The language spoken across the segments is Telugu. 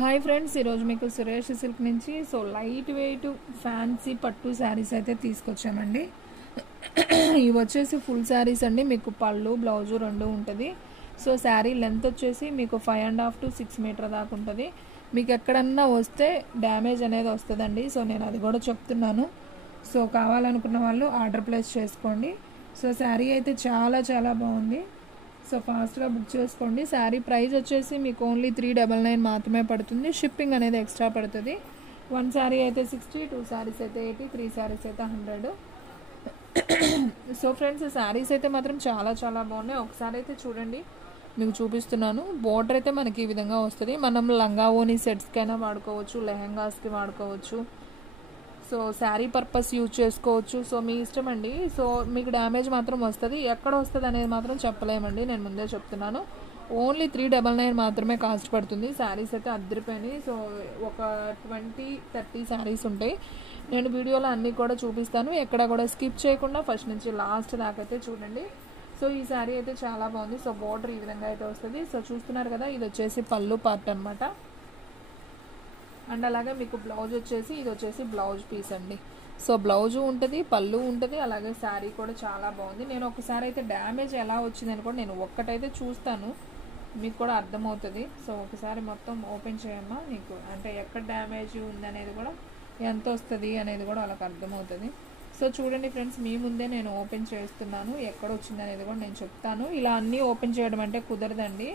హాయ్ ఫ్రెండ్స్, ఈరోజు మీకు సురేష్ సిల్క్ నుంచి లైట్ వెయిట్ ఫ్యాన్సీ పట్టు శారీస్ అయితే తీసుకొచ్చామండి. ఇవి వచ్చేసి ఫుల్ శారీస్ అండి. మీకు పళ్ళు బ్లౌజు రెండు ఉంటుంది. శారీ లెంత్ వచ్చేసి మీకు 5.5 to 6 మీటర్ దాకా ఉంటుంది. మీకు ఎక్కడన్నా వస్తే డ్యామేజ్ అనేది వస్తుందండి. నేను అది కూడా చెప్తున్నాను. కావాలనుకున్న వాళ్ళు ఆర్డర్ ప్లేస్ చేసుకోండి. శారీ అయితే చాలా చాలా బాగుంది. ఫాస్ట్గా బుక్ చేసుకోండి. శారీ ప్రైస్ వచ్చేసి మీకు ఓన్లీ 399 మాత్రమే పడుతుంది. షిప్పింగ్ అనేది ఎక్స్ట్రా పడుతుంది. 1 శారీ అయితే 60, 2 శారీస్ అయితే 80, 3 శారీస్ అయితే 100. ఫ్రెండ్స్, శారీస్ అయితే మాత్రం చాలా చాలా బాగున్నాయి. ఒకసారి అయితే చూడండి, మీకు చూపిస్తున్నాను. బోర్డర్ అయితే మనకి ఈ విధంగా వస్తుంది. మనం లంగా ఓని సెట్స్కైనా వాడుకోవచ్చు, లెహెంగాస్కి వాడుకోవచ్చు. శారీ పర్పస్ యూజ్ చేసుకోవచ్చు. మీ ఇష్టం అండి. మీకు డ్యామేజ్ మాత్రం వస్తుంది. ఎక్కడ వస్తుంది అనేది మాత్రం చెప్పలేమండి, నేను ముందే చెప్తున్నాను. ఓన్లీ 399 మాత్రమే కాస్ట్ పడుతుంది. శారీస్ అయితే అద్దరిపోయినాయి. ఒక 20-30 శారీస్ ఉంటాయి. నేను వీడియోలో అన్నీ కూడా చూపిస్తాను. ఎక్కడ కూడా స్కిప్ చేయకుండా ఫస్ట్ నుంచి లాస్ట్ దాకా అయితే చూడండి. ఈ శారీ అయితే చాలా బాగుంది. బోర్డర్ ఈ విధంగా అయితే వస్తుంది. చూస్తున్నారు కదా, ఇది వచ్చేసి పళ్ళు పార్ట్ అనమాట. అండ్ అలాగే మీకు బ్లౌజ్ వచ్చేసి ఇది వచ్చేసి బ్లౌజ్ పీస్ అండి. బ్లౌజు ఉంటుంది, పళ్ళు ఉంటుంది, అలాగే శారీ కూడా చాలా బాగుంది. నేను ఒకసారి అయితే డ్యామేజ్ ఎలా వచ్చిందని కూడా నేను ఒక్కటైతే చూస్తాను, మీకు కూడా అర్థమవుతుంది. ఒకసారి మొత్తం ఓపెన్ చేయమ్మా, నీకు అంటే ఎక్కడ డ్యామేజ్ ఉందనేది కూడా ఎంత వస్తుంది అనేది కూడా వాళ్ళకి అర్థమవుతుంది. చూడండి ఫ్రెండ్స్, మీ ముందే నేను ఓపెన్ చేస్తున్నాను. ఎక్కడ వచ్చింది అనేది కూడా నేను చెప్తాను. ఇలా అన్నీ ఓపెన్ చేయడం అంటే కుదరదండి.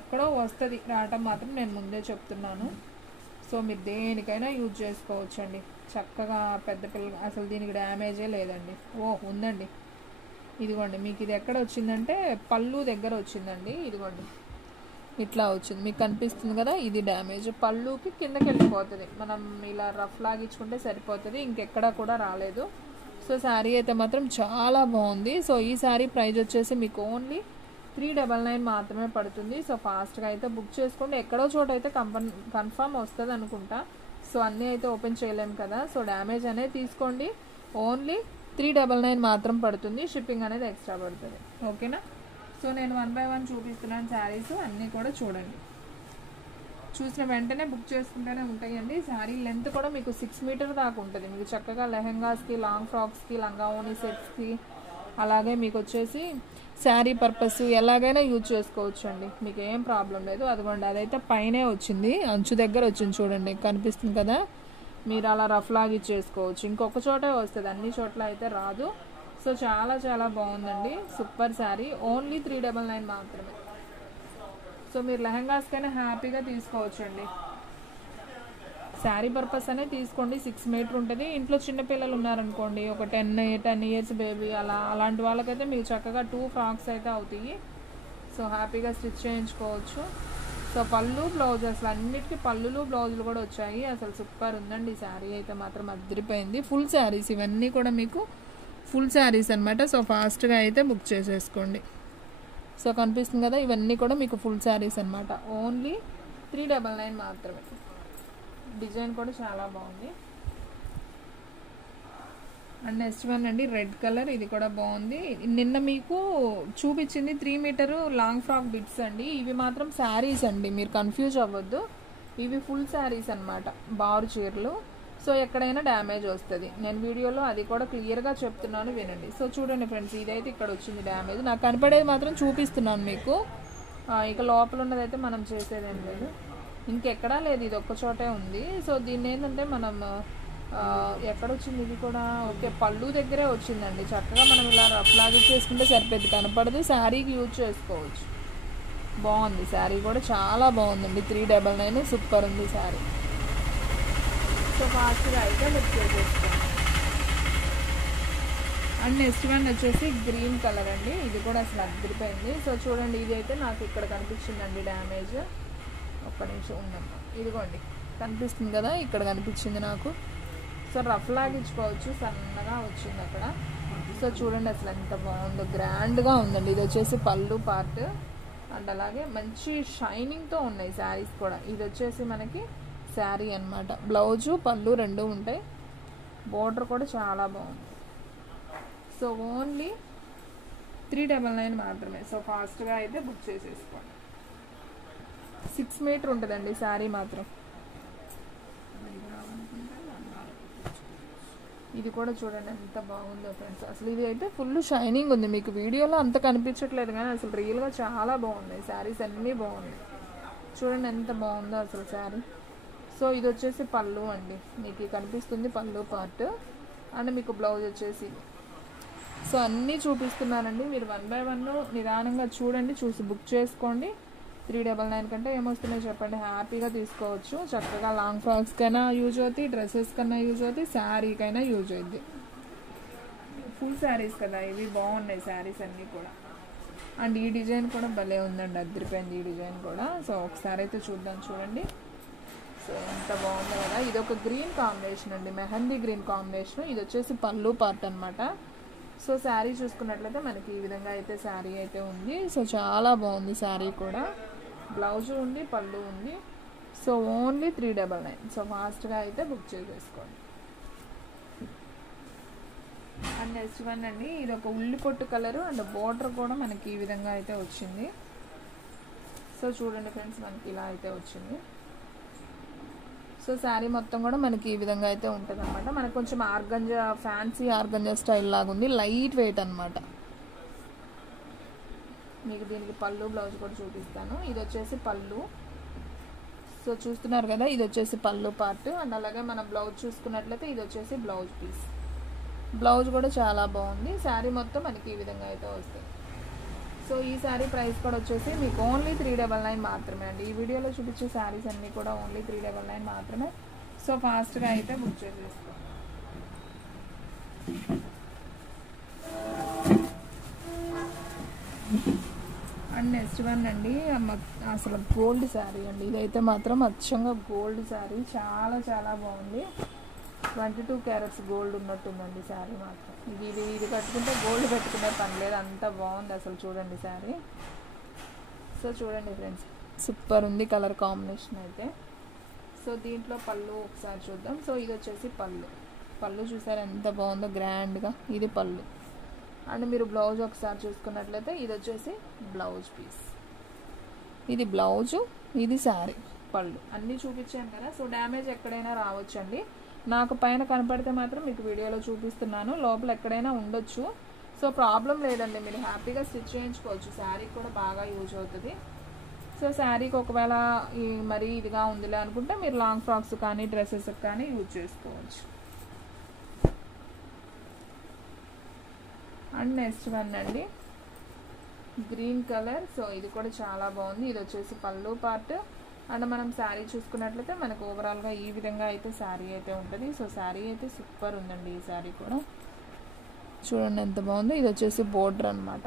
ఎక్కడో వస్తుంది రావటం మాత్రం నేను ముందే చెప్తున్నాను. మీరు దేనికైనా యూజ్ చేసుకోవచ్చు అండి. చక్కగా పెద్ద పిల్లలు అసలు దీనికి డ్యామేజే లేదండి. ఉందండి, ఇదిగోండి. మీకు ఇది ఎక్కడ వచ్చిందంటే పళ్ళు దగ్గర వచ్చిందండి. ఇదిగోండి, ఇట్లా వచ్చింది, మీకు కనిపిస్తుంది కదా. ఇది డ్యామేజ్ పళ్ళుకి కిందకి వెళ్ళిపోతుంది. మనం ఇలా రఫ్ లాగించుకుంటే సరిపోతుంది, ఇంకెక్కడా కూడా రాలేదు. శారీ అయితే మాత్రం చాలా బాగుంది. ఈ శారీ ప్రైస్ వచ్చేసి మీకు ఓన్లీ 399 మాత్రమే పడుతుంది. ఫాస్ట్గా అయితే బుక్ చేసుకోండి. ఎక్కడో చోట అయితే కన్ఫర్మ్ వస్తుంది అనుకుంటా. అన్నీ అయితే ఓపెన్ చేయలేము కదా. డ్యామేజ్ అనేది తీసుకోండి. ఓన్లీ 399 మాత్రం పడుతుంది. షిప్పింగ్ అనేది ఎక్స్ట్రా పడుతుంది. ఓకేనా? నేను 1 by 1 చూపిస్తున్నాను శారీస్. అన్నీ కూడా చూడండి. చూసిన వెంటనే బుక్ చేసుకుంటూనే ఉంటాయండి. శారీ లెంత్ కూడా మీకు 6 మీటర్ దాకా ఉంటుంది. మీకు చక్కగా లెహెంగాస్కి, లాంగ్ ఫ్రాక్స్కి, లంగా ఓని సెట్స్కి, అలాగే మీకు వచ్చేసి శారీ పర్పస్ ఎలాగైనా యూజ్ చేసుకోవచ్చు అండి. మీకు ఏం ప్రాబ్లం లేదు. అదిగోండి, అదైతే పైనే వచ్చింది, అంచు దగ్గర వచ్చింది, చూడండి కనిపిస్తుంది కదా. మీరు అలా రఫ్ లాగి చేసుకోవచ్చు. ఇంకొక చోటే వస్తుంది, అన్ని చోట్ల అయితే రాదు. చాలా చాలా బాగుందండి. సూపర్ శారీ. ఓన్లీ 399 మాత్రమే. మీరు లెహెంగాస్కైనా హ్యాపీగా తీసుకోవచ్చు అండి. శారీ పర్పస్ అనే తీసుకోండి. 6 మీటర్ ఉంటుంది. ఇంట్లో చిన్నపిల్లలు ఉన్నారనుకోండి, ఒక 10 years బేబీ అలాంటి వాళ్ళకైతే మీకు చక్కగా 2 ఫ్రాక్స్ అయితే అవుతాయి. హ్యాపీగా స్టిచ్ చేయించుకోవచ్చు. పళ్ళు బ్లౌజ్ అసలు అన్నిటికీ పళ్ళులు బ్లౌజులు కూడా వచ్చాయి. అసలు సూపర్ ఉందండి. శారీ అయితే మాత్రం అదిరిపోయింది. ఫుల్ శారీస్ ఇవన్నీ కూడా మీకు ఫుల్ శారీస్ అనమాట. ఫాస్ట్గా అయితే బుక్ చేసేసుకోండి. కనిపిస్తుంది కదా, ఇవన్నీ కూడా మీకు ఫుల్ శారీస్ అనమాట. ఓన్లీ 399 మాత్రమే. డిజైన్ కూడా చాలా బాగుంది. అండ్ నెక్స్ట్ వన్ అండి, రెడ్ కలర్. ఇది కూడా బాగుంది. నిన్న మీకు చూపించింది 3 మీటర్ లాంగ్ ఫ్రాక్ బిట్స్ అండి. ఇవి మాత్రం శారీస్ అండి, మీరు కన్ఫ్యూజ్ అవ్వద్దు. ఇవి ఫుల్ శారీస్ అనమాట, బారు చీరలు. ఎక్కడైనా డ్యామేజ్ వస్తుంది. నేను వీడియోలో అది కూడా క్లియర్గా చెప్తున్నాను, వినండి. చూడండి ఫ్రెండ్స్, ఇదైతే ఇక్కడ వచ్చింది డ్యామేజ్. నాకు కనపడేది మాత్రం చూపిస్తున్నాను మీకు. ఇక లోపల ఉన్నదైతే మనం చేసేదేం లేదు, ఇంకెక్కడా లేదు, ఇది ఒక్క చోటే ఉంది. దీన్ని ఏంటంటే మనం ఎక్కడొచ్చింది ఇది కూడా, ఓకే, పళ్ళు దగ్గరే వచ్చిందండి. చక్కగా మనం ఇలా రఫ్ లాగి చేసుకుంటే సరిపోద్ది, కనపడదు. శారీకి యూజ్ చేసుకోవచ్చు. బాగుంది శారీ కూడా, చాలా బాగుందండి. 399. సూపర్ ఉంది శారీ. ఫాస్ట్గా అయితే బుక్ చేసేసుకోండి. అండ్ నెక్స్ట్ వన్ వచ్చేసి గ్రీన్ కలర్ అండి. ఇది కూడా అసలు అదిరిపోయింది. చూడండి, ఇది అయితే నాకు ఇక్కడ కనిపించిందండి డ్యామేజ్. ఒక్క నిమిషం ఉందమ్మా. ఇదిగోండి, కనిపిస్తుంది కదా, ఇక్కడ కనిపించింది నాకు. రఫ్ లాగించుకోవచ్చు, సన్నగా వచ్చింది అక్కడ. చూడండి అసలు ఎంత బాగుందో, గ్రాండ్గా ఉందండి. ఇది వచ్చేసి పళ్ళు పార్ట్. అండ్ అలాగే మంచి షైనింగ్తో ఉన్నాయి శారీస్ కూడా. ఇది వచ్చేసి మనకి శారీ అనమాట. బ్లౌజు పళ్ళు రెండు ఉంటాయి. బోర్డర్ కూడా చాలా బాగుంది. ఓన్లీ 399 మాత్రమే. ఫాస్ట్గా అయితే బుక్ చేసేసుకోండి. 6 మీటర్ ఉంటుందండి శారీ మాత్రం. ఇది కూడా చూడండి ఎంత బాగుందో ఫ్రెండ్స్. అసలు ఇది అయితే ఫుల్ షైనింగ్ ఉంది. మీకు వీడియోలో అంత కనిపించట్లేదు కానీ అసలు రియల్గా చాలా బాగున్నాయి. శారీస్ అన్నీ బాగున్నాయి. చూడండి ఎంత బాగుందో అసలు శారీ. సో ఇది వచ్చేసి పళ్ళు అండి, మీకు కనిపిస్తుంది పళ్ళు పార్ట్. అండ్ మీకు బ్లౌజ్ వచ్చేసి. సో అన్నీ చూపిస్తున్నానండి, మీరు 1 by 1 నిదానంగా చూడండి, చూసి బుక్ చేసుకోండి. 399 కంటే ఏమొస్తున్నాయో చెప్పండి, హ్యాపీగా తీసుకోవచ్చు. చక్కగా లాంగ్ ఫ్రాక్స్ కైనా యూజ్ అవుతాయి, డ్రెస్సెస్ కన్నా యూజ్ అవుతాయి, శారీకైనా యూజ్ అవుద్ది. ఫుల్ శారీస్ కదా ఇవి, బాగున్నాయి శారీస్ అన్నీ కూడా. అండ్ ఈ డిజైన్ కూడా భలే ఉందండి, అద్దరిపోయింది ఈ డిజైన్ కూడా. సో ఒకసారి అయితే చూద్దాం, చూడండి. సో ఎంత బాగుంది కదా. ఇది ఒక గ్రీన్ కాంబినేషన్ అండి, మెహందీ గ్రీన్ కాంబినేషన్. ఇది వచ్చేసి పళ్ళు పార్ట్ అనమాట. సో శారీ చూసుకున్నట్లయితే మనకి ఈ విధంగా అయితే శారీ అయితే ఉంది. సో చాలా బాగుంది శారీ కూడా. బ్లౌజ్ ఉంది, పళ్ళు ఉంది. So only 399. సో ఫాస్ట్గా అయితే బుక్ చేసేసుకోండి. అండ్ నెక్స్ట్ వన్ అండి, ఇది ఒక ఉల్లి పొట్టు కలరు అండ్ బోర్డర్ కూడా మనకి ఈ విధంగా అయితే వచ్చింది. సో చూడండి ఫ్రెండ్స్, మనకి ఇలా అయితే వచ్చింది. సో శారీ మొత్తం కూడా మనకి ఈ విధంగా అయితే ఉంటుంది అనమాట. మనకు కొంచెం ఆర్గంజా, ఫ్యాన్సీ ఆర్గంజా స్టైల్ లాగా ఉంది, లైట్ వెయిట్ అనమాట. మీకు దీనికి పళ్ళు బ్లౌజ్ కూడా చూపిస్తాను. ఇది వచ్చేసి పళ్ళు. సో చూస్తున్నారు కదా, ఇది వచ్చేసి పళ్ళు పార్ట్. అండ్ అలాగే మనం బ్లౌజ్ చూసుకున్నట్లయితే ఇది వచ్చేసి బ్లౌజ్ పీస్. బ్లౌజ్ కూడా చాలా బాగుంది. శారీ మొత్తం మనకి ఈ విధంగా అయితే వస్తుంది. సో ఈ శారీ ప్రైస్ కూడా వచ్చేసి మీకు ఓన్లీ 399 మాత్రమే అండి. ఈ వీడియోలో చూపించే శారీస్ అన్నీ కూడా ఓన్లీ 399 మాత్రమే. సో ఫాస్ట్గా అయితే బుక్ చేసేసుకోండి. అండ్ నెక్స్ట్ వన్ అండి, అసలు గోల్డ్ శారీ అండి. ఇదైతే మాత్రం అచ్చంగా గోల్డ్ శారీ, చాలా చాలా బాగుంది. 22 క్యారెట్స్ గోల్డ్ ఉన్నట్టుందండి శారీ మాత్రం. ఇది కట్టుకుంటే గోల్డ్ పెట్టుకునే పని లేదు, అంత బాగుంది అసలు. చూడండి శారీ. సో చూడండి ఫ్రెండ్స్, సూపర్ ఉంది కలర్ కాంబినేషన్ అయితే. సో దీంట్లో పళ్ళు ఒకసారి చూద్దాం. సో ఇది వచ్చేసి పళ్ళు చూసారు ఎంత బాగుందో గ్రాండ్గా. ఇది పళ్ళు. అండ్ మీరు బ్లౌజ్ ఒకసారి చూసుకున్నట్లయితే ఇది వచ్చేసి బ్లౌజ్ పీస్. ఇది బ్లౌజు, ఇది శారీ, పళ్ళు అన్నీ చూపించాను కదా. సో డ్యామేజ్ ఎక్కడైనా రావచ్చండి. నాకు పైన కనపడితే మాత్రం మీకు వీడియోలో చూపిస్తున్నాను, లోపల ఎక్కడైనా ఉండొచ్చు. సో ప్రాబ్లం లేదండి, మీరు హ్యాపీగా స్టిచ్ చేయించుకోవచ్చు. శారీ కూడా బాగా యూజ్ అవుతుంది. సో శారీకి ఒకవేళ మరీ ఇదిగా ఉందిలే అనుకుంటే మీరు లాంగ్ ఫ్రాక్స్ కానీ డ్రెస్సెస్ కానీ యూజ్ చేసుకోవచ్చు. అండ్ నెక్స్ట్ వన్ అండి, గ్రీన్ కలర్. సో ఇది కూడా చాలా బాగుంది. ఇది వచ్చేసి పళ్ళు పార్ట్. అండ్ మనం శారీ చూసుకున్నట్లయితే మనకు ఓవరాల్గా ఈ విధంగా అయితే శారీ అయితే ఉంటుంది. సో శారీ అయితే సూపర్ ఉందండి. ఈ శారీ కూడా చూడండి ఎంత బాగుందో. ఇది వచ్చేసి బోర్డర్ అనమాట.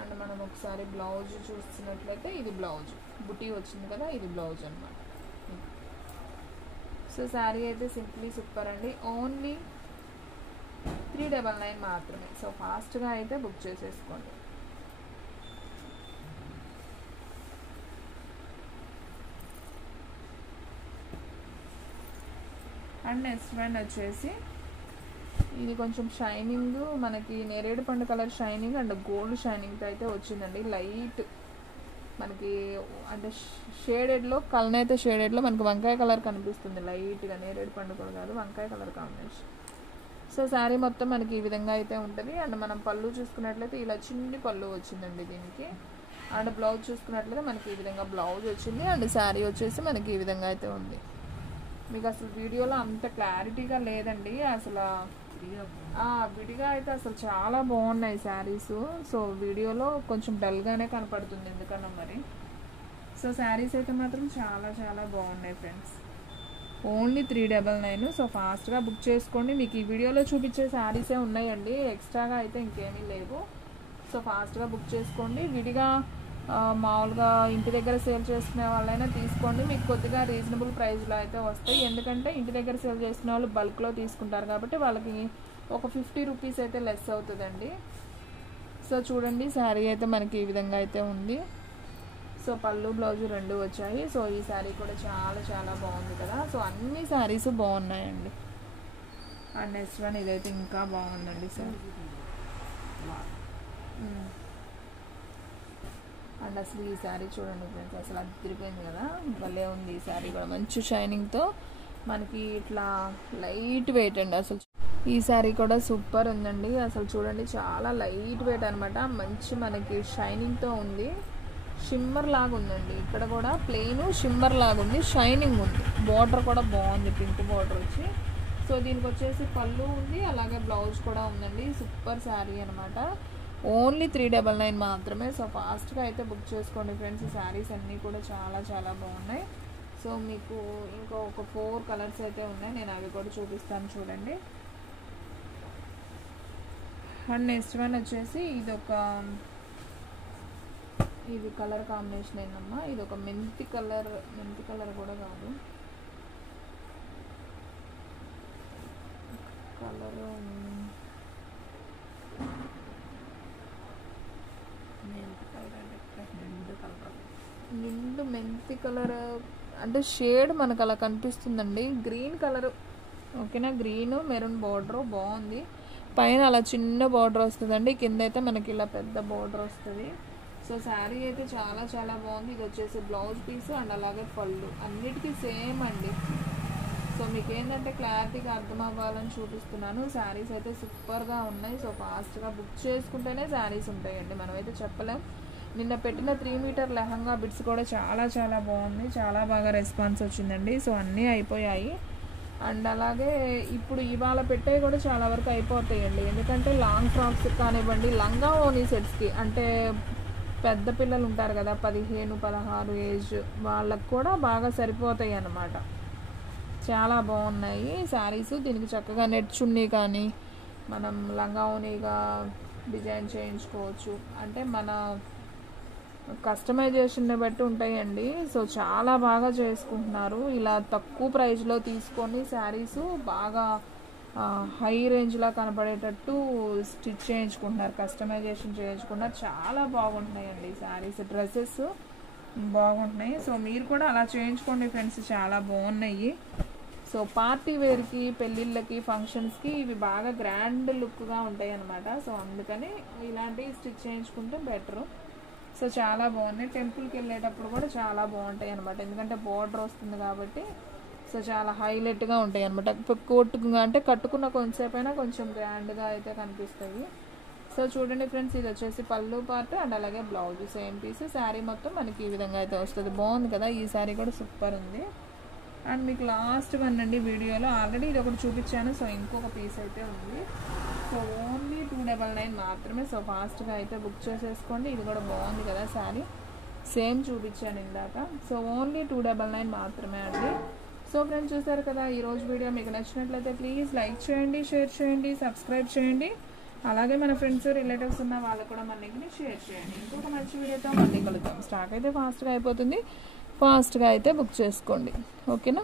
అండ్ మనం ఒకసారి బ్లౌజ్ చూస్తున్నట్లయితే ఇది బ్లౌజ్, బుటీ వచ్చింది కదా, ఇది బ్లౌజ్ అనమాట. సో శారీ అయితే సింప్లీ సూపర్ అండి. ఓన్లీ 399 మాత్రమే. సో ఫాస్ట్గా అయితే బుక్ చేసేసుకోండి. అండ్ నెక్స్ట్ వన్ వచ్చేసి ఇది కొంచెం షైనింగ్, మనకి నేరేడు పండు కలర్ షైనింగ్ అండ్ గోల్డ్ షైనింగ్తో అయితే వచ్చిందండి. లైట్ మనకి అంటే షేడెడ్లో, కలనైతే షేడెడ్లో మనకి వంకాయ కలర్ కనిపిస్తుంది లైట్గా. నేరేడు పండు కూడా కాదు, వంకాయ కలర్ కాంబినేషన్. సో శారీ మొత్తం మనకి ఈ విధంగా అయితే ఉంటుంది. అండ్ మనం పళ్ళు చూసుకున్నట్లయితే ఇలా చిన్ని పళ్ళు వచ్చిందండి దీనికి. అండ్ బ్లౌజ్ చూసుకున్నట్లయితే మనకి ఈ విధంగా బ్లౌజ్ వచ్చింది. అండ్ శారీ వచ్చేసి మనకి ఈ విధంగా అయితే ఉంది. మీకు అసలు వీడియోలో అంత క్లారిటీగా లేదండి, అసలు విడిగా అయితే అసలు చాలా బాగున్నాయి శారీస్. సో వీడియోలో కొంచెం డల్గానే కనపడుతుంది ఎందుకన్నా మరి. సో శారీస్ అయితే మాత్రం చాలా చాలా బాగున్నాయి ఫ్రెండ్స్. ఓన్లీ 399. సో ఫాస్ట్గా బుక్ చేసుకోండి. మీకు ఈ వీడియోలో చూపించే శారీసే ఉన్నాయండి, ఎక్స్ట్రాగా అయితే ఇంకేమీ లేవు. సో ఫాస్ట్గా బుక్ చేసుకోండి. విడిగా మామూలుగా ఇంటి దగ్గర సేల్ చేసుకునే వాళ్ళైనా తీసుకోండి, మీకు కొద్దిగా రీజనబుల్ ప్రైస్లో అయితే వస్తాయి. ఎందుకంటే ఇంటి దగ్గర సేల్ చేసుకునే వాళ్ళు బల్క్లో తీసుకుంటారు కాబట్టి వాళ్ళకి ఒక 50 రూపీస్ అయితే లెస్ అవుతుందండి. సో చూడండి శారీ అయితే మనకి ఈ విధంగా అయితే ఉంది. సో పళ్ళు బ్లౌజు రెండు వచ్చాయి. సో ఈ శారీ కూడా చాలా చాలా బాగుంది కదా. సో అన్ని శారీస్ బాగున్నాయండి. అండ్ నెక్స్ట్ వన్ ఇదైతే ఇంకా బాగుందండి సార్. అండ్ అసలు ఈ శారీ చూడండి ఫ్రెండ్స్, అసలు అదిరిపోయింది కదా, భలే ఉంది ఈ శారీ కూడా, మంచి షైనింగ్తో మనకి ఇట్లా లైట్ వెయిట్ అండి. అసలు ఈ శారీ కూడా సూపర్ ఉందండి. అసలు చూడండి చాలా లైట్ వెయిట్ అనమాట, మంచి మనకి షైనింగ్తో ఉంది, షిమ్మర్ లాగా ఉందండి. ఇక్కడ కూడా ప్లెయిన్ షిమ్మర్ లాగా ఉంది, షైనింగ్ ఉంది. బార్డర్ కూడా బాగుంది, పింక్ బార్డర్ వచ్చి. సో దీనికి వచ్చేసి పళ్ళు ఉంది, అలాగే బ్లౌజ్ కూడా ఉందండి. సూపర్ శారీ అనమాట. ఓన్లీ 399 మాత్రమే. సో ఫాస్ట్గా అయితే బుక్ చేసుకోండి ఫ్రెండ్స్. ఈ శారీస్ అన్నీ కూడా చాలా చాలా బాగున్నాయి. సో మీకు ఇంకో ఒక 4 కలర్స్ అయితే ఉన్నాయి, నేను అవి కూడా చూపిస్తాను చూడండి. అండ్ నెక్స్ట్ వన్ వచ్చేసి ఇది కలర్ కాంబినేషన్ ఏంటమ్మా, ఇది ఒక మెంతి కలర్ కూడా కాదు, కలర్ నిండు మెంతి కలర్ అంటే షేడ్ మనకు అలా కనిపిస్తుందండి. గ్రీన్ కలర్, ఓకేనా, గ్రీన్ మెరూన్ బార్డర్ బాగుంది. పైన అలా చిన్న బార్డర్ వస్తుందండి, కింద అయితే మనకి ఇలా పెద్ద బార్డర్ వస్తుంది. సో శారీ అయితే చాలా చాలా బాగుంది. ఇది వచ్చేసి బ్లౌజ్ పీస్ అండ్ అలాగే పళ్ళు అన్నిటికీ సేమ్ అండి. సో మీకు ఏంటంటే క్లారిటీగా అర్థం అవ్వాలని చూపిస్తున్నాను. శారీస్ అయితే సూపర్గా ఉన్నాయి. సో ఫాస్ట్గా బుక్ చేసుకుంటేనే శారీస్ ఉంటాయండి, మనమైతే చెప్పలేం. నిన్న పెట్టిన 3 మీటర్ లెహంగా బిట్స్ కూడా చాలా చాలా బాగుంది, చాలా బాగా రెస్పాన్స్ వచ్చిందండి. సో అన్నీ అయిపోయాయి. అండ్ అలాగే ఇప్పుడు ఇవాళ పెట్టేవి కూడా చాలా వరకు అయిపోతాయండి, ఎందుకంటే లాంగ్ ఫ్రాక్స్ కానివ్వండి, లంగా ఓనీ సెట్స్కి, అంటే పెద్ద పిల్లలు ఉంటారు కదా 15-16 ఏజ్ వాళ్ళకు కూడా బాగా సరిపోతాయి అన్నమాట. చాలా బాగున్నాయి శారీస్. దీనికి చక్కగా నెట్ చున్నీ కానీ మనం లంగా ఓనీగా డిజైన్ చేయించుకోవచ్చు, అంటే మన కస్టమైజేషన్ని బట్టి ఉంటాయండి. సో చాలా బాగా చేసుకుంటున్నారు. ఇలా తక్కువ ప్రైస్లో తీసుకొని శారీస్ బాగా హై రేంజ్లో కనపడేటట్టు స్టిచ్ చేయించుకుంటున్నారు, కస్టమైజేషన్ చేయించుకుంటున్నారు. చాలా బాగుంటున్నాయండి శారీస్, డ్రెస్సెస్ బాగుంటున్నాయి. సో మీరు కూడా అలా చేయించుకోండి ఫ్రెండ్స్, చాలా బాగున్నాయి. సో పార్టీ వేర్కి, పెళ్ళిళ్ళకి, ఫంక్షన్స్కి ఇవి బాగా గ్రాండ్ లుక్గా ఉంటాయి అన్నమాట. సో అందుకని ఇలాంటివి స్టిచ్ చేయించుకుంటే బెటరు. సో చాలా బాగున్నాయి. టెంపుల్కి వెళ్ళేటప్పుడు కూడా చాలా బాగుంటాయి అనమాట, ఎందుకంటే బార్డర్ వస్తుంది కాబట్టి. సో చాలా హైలైట్గా ఉంటాయి అనమాట. అంటే కట్టుకున్న కొంచెంసేపు అయినా కొంచెం గ్రాండ్గా అయితే కనిపిస్తాయి. సో చూడండి ఫ్రెండ్స్, ఇది వచ్చేసి పళ్ళు పార్ట్ అండ్ అలాగే బ్లౌజ్ సేమ్ పీస్. శారీ మొత్తం మనకి ఈ విధంగా అయితే వస్తుంది. బాగుంది కదా, ఈ శారీ కూడా సూపర్ ఉంది. అండ్ మీకు లాస్ట్ వన్ అండి వీడియోలో, ఆల్రెడీ ఇది ఒకటి చూపించాను. సో ఇంకొక పీస్ అయితే ఉంది. సో ఓన్లీ 299 మాత్రమే. సో ఫాస్ట్గా అయితే బుక్ చేసేసుకోండి. ఇది కూడా బాగుంది కదా శారీ, సేమ్ చూపించాను ఇందాక. సో ఓన్లీ 299 మాత్రమే అండి. సో ఫ్రెండ్స్ చూసారు కదా, ఈరోజు వీడియో మీకు నచ్చినట్లయితే ప్లీజ్ లైక్ చేయండి, షేర్ చేయండి, సబ్స్క్రైబ్ చేయండి. అలాగే మన ఫ్రెండ్స్, రిలేటివ్స్ ఉన్న వాళ్ళకు కూడా మన లింక్ని షేర్ చేయండి. ఇంకొక మంచి వీడియోతో మళ్ళీ కలుద్దాం. స్టాక్ అయితే ఫాస్ట్గా అయిపోతుంది, ఫాస్ట్గా అయితే బుక్ చేసుకోండి, ఓకేనా.